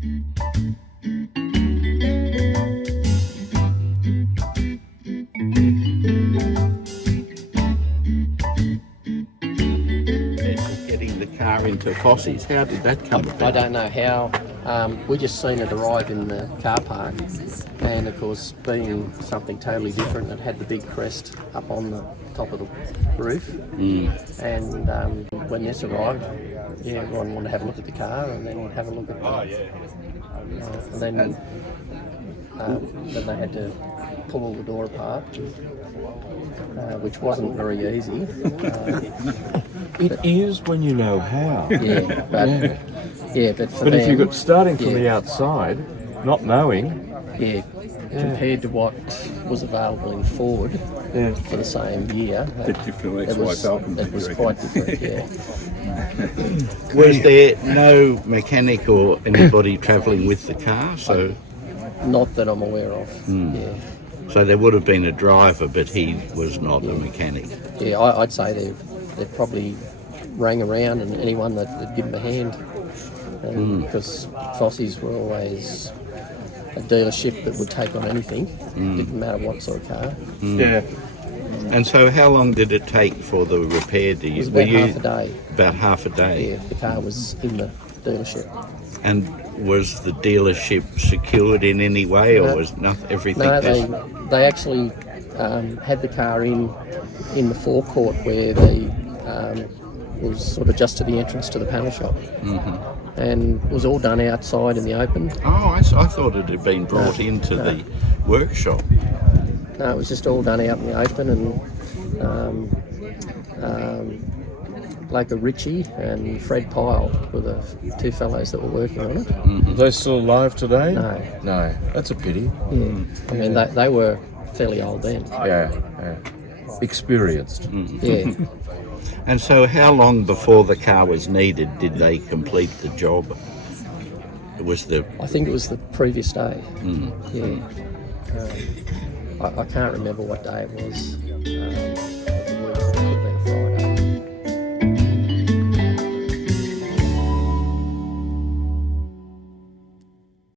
Getting the car into Fossey's, how did that come about? I don't know how. We just seen it arrive in the car park, and of course, being something totally different, it had the big crest up on the top of the roof. And when this arrived, yeah, everyone wanted to have a look at the car and then have a look at the, and then they had to pull the door apart, which wasn't very easy. It is when you know how. Yeah, but for But if them, you're starting from the outside, not knowing, compared to what was available in Ford for the same year, it was quite different. Yeah. Was there no mechanic or anybody travelling with the car? So, Not that I'm aware of. Yeah. so there would have been a driver, but he was not a mechanic. Yeah, I'd say they've probably rang around and anyone that would give them a hand. Because Fossey's were always a dealership that would take on anything, didn't matter what sort of car. yeah. And so how long did it take for the repair? It was about half a day. About half a day? Yeah, the car was in the dealership. And was the dealership secured in any way, or was everything? No, they actually had the car in the forecourt where they was sort of just to the entrance to the panel shop, and it was all done outside in the open. Oh, I thought it had been brought into the workshop. No, it was just all done out in the open, and like Richie and Fred Pyle were the two fellows that were working on it. Are they still alive today? No. No, that's a pity. Yeah. I mean, they were fairly old then. Yeah. Experienced. Yeah. And so how long before the car was needed did they complete the job? It was I think it was the previous day. Yeah. I can't remember what day it was.